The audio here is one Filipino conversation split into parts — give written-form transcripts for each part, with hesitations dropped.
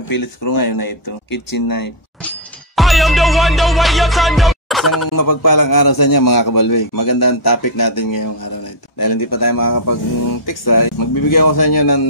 aking Phillips screw ngayon na ito, kitchen knife. I am the one, the way you turn the... Isang mapagpalang araw sa inyo mga kabalwig. Maganda ang topic natin ngayong araw na ito. Dahil hindi pa tayo makakapag-text ay magbibigay ako sa inyo ng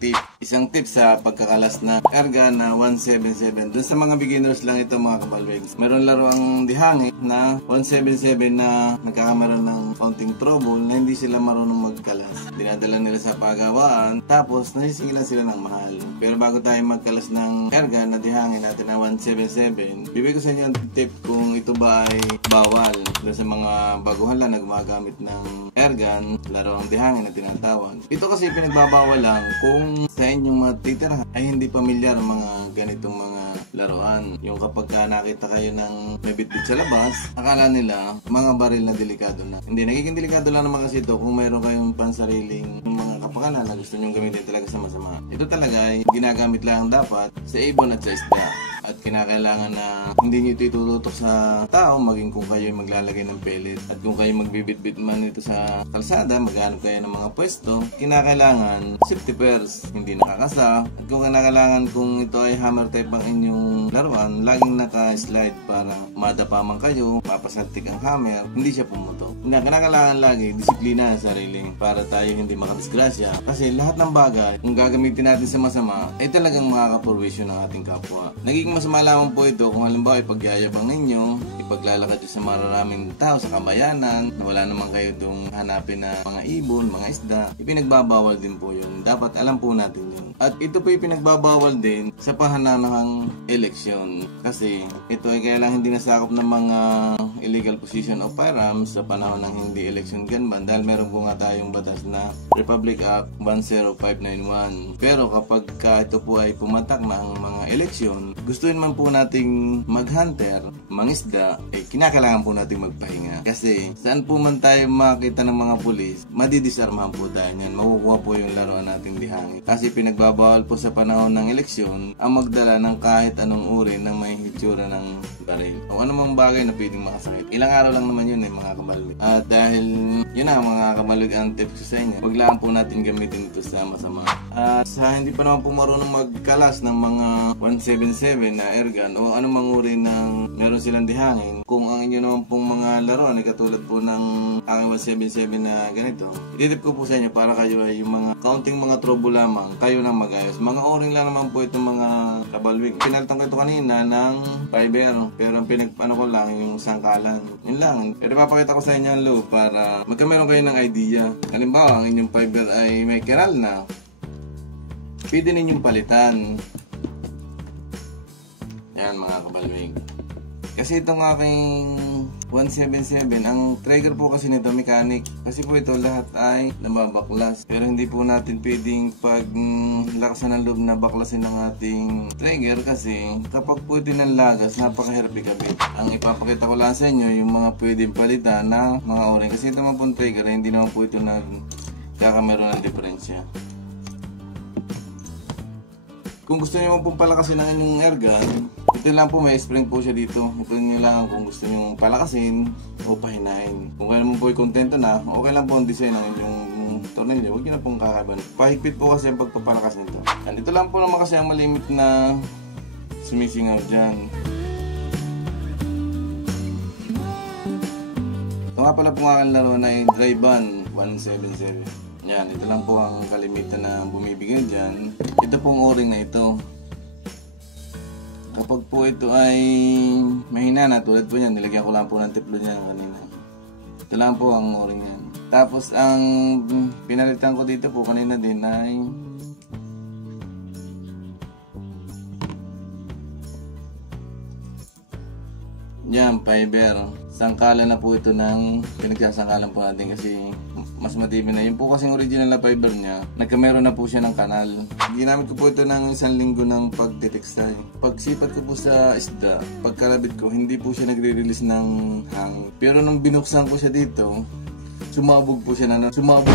tip. Isang tip sa pagkakalas na karga na 177. Doon sa mga beginners lang ito mga kabalwig. Meron laro ang dihangin na 177 na nagkakamaroon ng counting trouble na hindi sila marunong magkalas. Dinadala nila sa pagawaan tapos nasisingilan sila ng mahal. Pero bago tayo magkalas ng karga na dihangin natin na 177, bibigay ko sa inyo ang tip kung ito ba ay bawal sa mga baguhan lang na gumagamit ng airgun, laro ang dihangin na tinatawag. Ito kasi pinagbabawal lang kung sa inyong matitirahan ay hindi pamilyar mga ganitong mga laruan. Yung kapag nakita kayo ng may bitbit sa labas, akala nila mga baril na delikado na. Hindi, nagiging delikado lang naman kasi ito kung mayroon kayong pansariling mga kapakanan na gusto nyong gamitin talaga sa masama. Ito talaga ay ginagamit lang dapat sa ibon at sa isda. At kinakailangan na hindi nyo ito itututok sa tao, maging kung kayo maglalagay ng pellet. At kung kayo magbibitbit man ito sa kalsada, maghanap kayo ng mga pwesto, kinakailangan safety first, hindi nakakasa. At kung kinakailangan kung ito ay hammer type ang inyong laruan, laging naka-slide para madapa man kayo, papasaltik ang hammer, hindi siya pumutok. Kinakailangan lagi disiplina sa sarili para tayo hindi makadisgrasya. Kasi lahat ng bagay, kung gagamitin natin sa masama, ay talagang makakapurwisyo ng ating kapwa. Naging mas malaman po ito kung halimbawa ipagyayabang ninyo, ipaglalakad nyo sa maraming tao sa kamayanan, na wala naman kayo doong hanapin na mga ibon, mga isda, ipinagbabawal din po yun. Dapat alam po natin yun. At ito po ipinagbabawal din sa pahananang eleksyon. Kasi ito ay kaya lang hindi nasakop ng mga illegal possession of firearms sa panahon ng hindi election gun ban dahil meron po nga tayong batas na Republic Act 10591. Pero kapag ito po ay pumatak ng mga eleksyon, gustuin man po nating mag-hunter, mangisda, kinakailangan po nating magpahinga. Kasi saan po man tayo makita ng mga pulis, madidisarmahan po tayo niyan. Makukuha po yung laruan nating dihangin. Kasi pinagbabawal po sa panahon ng eleksyon ang magdala ng kahit anong uri na may hitsura ng baril o anumang bagay na pwedeng makasakit. Ilang araw lang naman yun mga kabalwig. At dahil yun na mga kabalwig ang tips ko sa inyo, wag lang po natin gamitin ito sa masama. At sa hindi pa naman po marunong magkalas ng mga 177 na airgun o anumang uri ng meron silang dihangin, kung ang inyo naman pong mga laruan ay katulad po ng aking 177 na ganito, ititip ko po sa inyo para kayo ay yung mga counting mga trouble lamang, kayo lang mag-ayos. Mga o-ring lang naman po itong mga kabalwig. Pinalitan ko ito kanina ng fiber, pero ang pinagpano ko lang yung sangkalan. Yun lang. Pero papakita ko sa inyo ang loob para magkameron kayo ng idea. Halimbawa, ang inyong fiber ay may keral na, pwede ninyong palitan. Yan mga kabalwig. Kasi itong aking 177, ang trigger po kasi nito mechanic. Kasi po ito lahat ay nababaklas. Pero hindi po natin pwedeng pag lakasan ng loob na baklasin ng ating trigger kasi kapag po ito ng lagas, napakahirap ikabit. Ang ipapakita ko lang sa inyo yung mga pwedeng palitan na mga o-ring. Kasi ito naman po trigger, hindi naman po ito nagkakameron ng diferensya. Kung gusto niyo pong palakasin ng inyong airgun, ito lang po, may spring po siya dito. Ito nyo lang kung gusto niyo palakasin o pahinain. Kung kayo naman po ay kontento na, okay lang po ang design ng inyong tornilyo. Huwag nyo na pong kakaban. Pahigpit po kasi ang pagpapalakas nito. And ito lang po naman kasi ang malimit na sumisingaw dyan. Ito nga pala po aking laro na yung Dry-Ban 177. Yan, ito lang po ang kalimitan na bumibigay dyan. Ito pong o-ring na ito. Kapag po ito ay mahina na, tulad po yan, nilagyan ko lang po ng tiplo niyan kanina. Ito lang po ang o-ring yan. Tapos ang pinalitan ko dito po kanina din ay yan, fiber. Sangkalan na po ito ng pinagsasangkalan po natin kasi mas matibay na. Yung po kasing original na fiber niya, nagkameron na po siya ng kanal. Ginamit ko po ito ng 1 linggo ng pagtitextile. Pagsipat ko po sa isda, pagkalabit ko, hindi po siya nagre-release ng hangin. Pero nung binuksan ko siya dito, sumabog po siya na sumabog.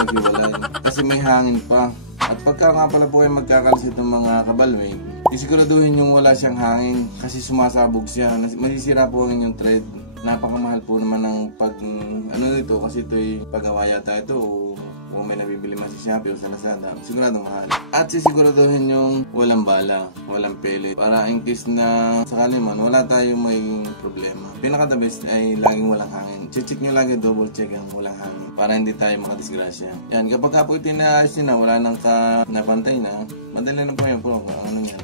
Naghiwalay. Kasi may hangin pa. At pagka nga pala po ay magkakalas itong mga kabalwig, isiguraduhin yung wala siyang hangin kasi sumasabog siya. Masisira po ang inyong thread. Napakamahal po naman ng pag ano nito kasi ito ay paggawa yata ito o kung may nabibili man sa Shopee o sa Lazada, sigurado mahal. At sisiguraduhin yung walang bala, walang pellet, para in case na sakali man, wala tayong may problema. Pinaka the best ay laging walang hangin. Check nyo lagi, double check ang walang hangin para hindi tayo makadisgrasya. Yan, kapag po itinaayos nyo na, wala nang napantay na, madali na po yan po. Ano yan?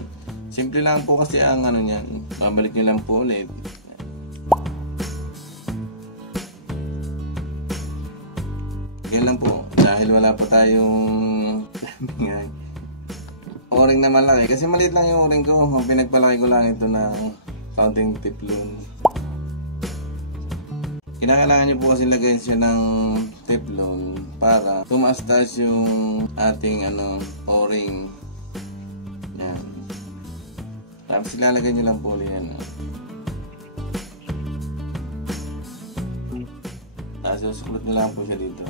Simple lang po kasi ang ano yan. Babalik nyo lang po ulit. Yan lang po. Dahil wala pa tayong o-ring na malaki. Kasi maliit lang yung o-ring ko. Pinagpalaki ko lang ito ng counting teflon. Kinakailangan nyo po kasi lagayin siya ng teflon para tumaas-taas yung ating o-ring. Yan. Tapos ilalagay nyo lang po ulit yan. Tapos susuklot nyo lang po siya dito.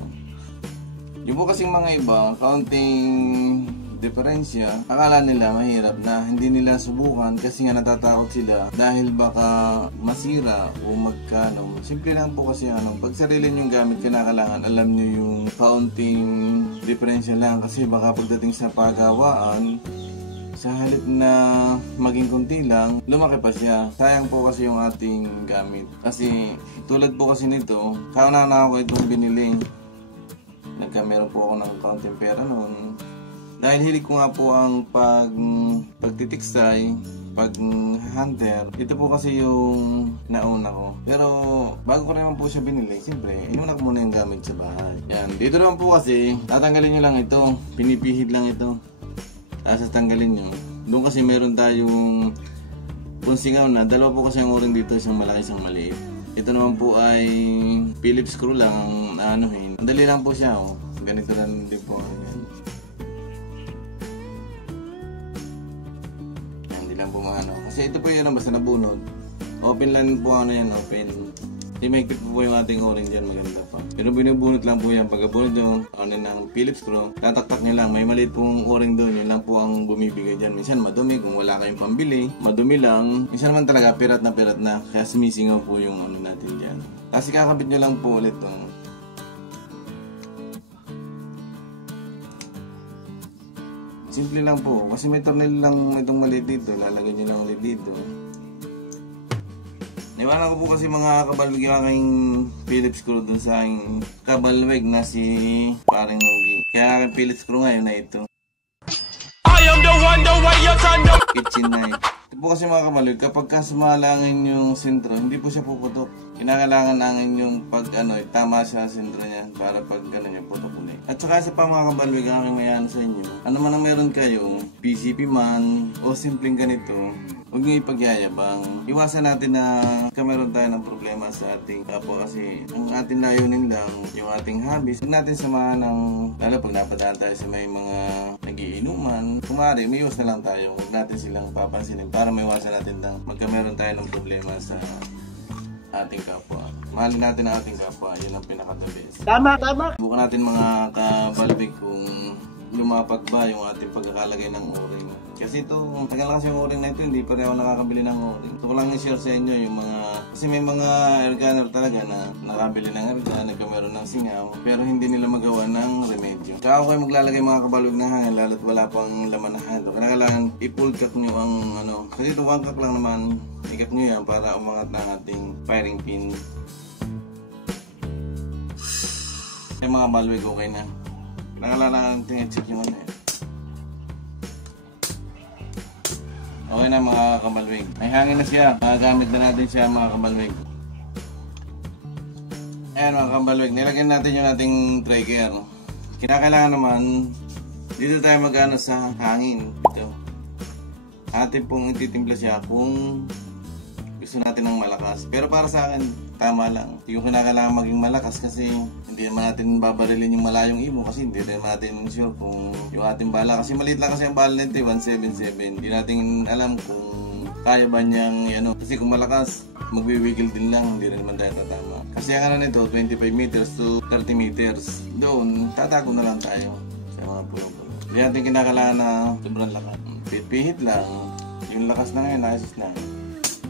Yung po kasing mga iba, kaunting diferensya, akala nila mahirap na hindi nila subukan kasi nga natatakot sila dahil baka masira o magkano. Simple lang po kasi pag sarili nyong gamit kinakailangan alam nyo yung kaunting diferensya lang kasi baka pagdating sa pagawaan, sa halip na maging kunti lang, lumaki pa siya. Sayang po kasi yung ating gamit. Kasi tulad po kasi nito, kauna na ako itong binili. Meron po ako ng kaunting pera noon. Dahil hilig ko nga po ang pagtitiksay, pag-hunter. Ito po kasi yung nauna ko. Pero bago ko naman po siya binili, siyempre, inuna ko muna yung gamit sa bahay. Yan. Dito naman po kasi, tatanggalin nyo lang ito. Pinipihid lang ito. Tapos tanggalin nyo. Doon kasi meron tayong punsingaw na. Dalawa po kasi ang o-ring dito, isang malaki, isang maliit. Ito naman po ay Phillips screw lang ang anuhin. Madali lang po siya, oh. Ganito lang din po. Yan. Hindi lang po maano. Kasi ito po yan, basta nabunod. Open lang po yan, open. Himigpit po yung ating o-ring dyan, maganda pa. Pero binubunot lang po yan. Pagkabunot yung ng Phillips screw, tataktak nyo lang. May maliit pong o-ring doon, yun lang po ang bumibigay dyan. Minsan madumi kung wala kayong pambili. Madumi lang. Minsan naman talaga pirat na. Kaya sumisingaw po yung natin dyan. Kasi kakabit nyo lang po ulit itong simple lang po. Kasi may tornil lang itong maliit dito. Lalagay nyo lang ulit dito. Naiwanan ko po kasi mga kabalwig yung aking Phillips screw dun sa aking kabalwig na si Paring Nogi. Kaya aking Phillips screw ngayon na ito. I am the one, the way you turn the Kitchen knife. Ito po kasi mga kabalwig, kapag sumalangin yung sentro, hindi po siya puputok. Kinakailangan nangin yung pag tama siya sa sentro niya para pag niya putok ulit. At saka sa pa mga kabalwig, aking mayan sa inyo, ano man ang meron kayo, PCP man o simpleng ganito, huwag nyo ipagyayabang. Iwasan natin na meron tayo ng problema sa ating kapwa kasi ang ating layunin lang, yung ating hobbies. Huwag natin samahan ng, lalo pag napadaan tayo sa may mga nagiinuman, kumari, umiwas na lang tayo. Huwag natin silang papansinin para maiwasan natin na meron tayo ng problema sa ating kapwa. Mahalin natin ang ating kapwa, yun ang pinaka-the best. Tama! Bukan natin mga kabalbig kung lumapag ba yung ating pagkakalagay ng o-ring. Kasi ito, tagal kasi yung o-ring na ito, hindi pa rin ako nakakabili ng o-ring. Ito ko lang i-share sa inyo yung mga, kasi may mga air gunner talaga na nakabili ng air gun, nagkameron ng singaw, pero hindi nila magawa ng remedyo. Kaya ako kayo maglalagay mga kabalwig ng hangin, lalo't wala pang laman na handle. Kailangan i-pull cut nyo ang kasi ito one cut lang naman, i-cut nyo yan para umangat ng ating firing pin. Kaya mga kabalwig, okay na. Kailangan natin i-check yung Okay na mga kabalwig. May hangin na siya. Magagamit na natin siya mga kabalwig. Ayan mga kabalwig. Nilagyan natin yung ating trigger. Kinakailangan naman dito tayo mag-ano sa hangin. Ito. Atin pong ititimpla siya kung gusto natin ng malakas. Pero para sa akin, tama lang. Hindi ko kinakailangan maging malakas kasi hindi naman natin babarilin yung malayong imo kasi hindi rin natin sure kung yung ating bala. Kasi maliit lang kasi ang bala nito, 177. Hindi natin alam kung kaya ba niyang kasi kung malakas, magwiwigil din lang, hindi rin naman tayo tatama. Kasi ang nito, 25 meters to 30 meters. Doon, tatago na lang tayo sa mga pulo-pulo. Hindi natin kinakailangan na sobrang lakas. Pihit lang, yung lakas na ngayon, ayos na.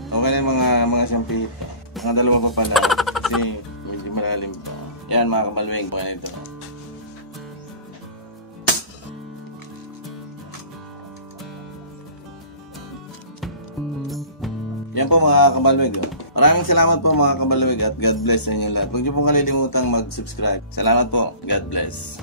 Okay na yung mga siyang pihit. Mga dalawa pa pala kasi medyo malalim pa. Yan mga kabalwig, buwan ito. Yan po mga kabalweg. Maraming salamat po mga kabalweg at God bless sa inyo lahat. Huwag niyo pong kalilimutang mag-subscribe. Salamat po. God bless.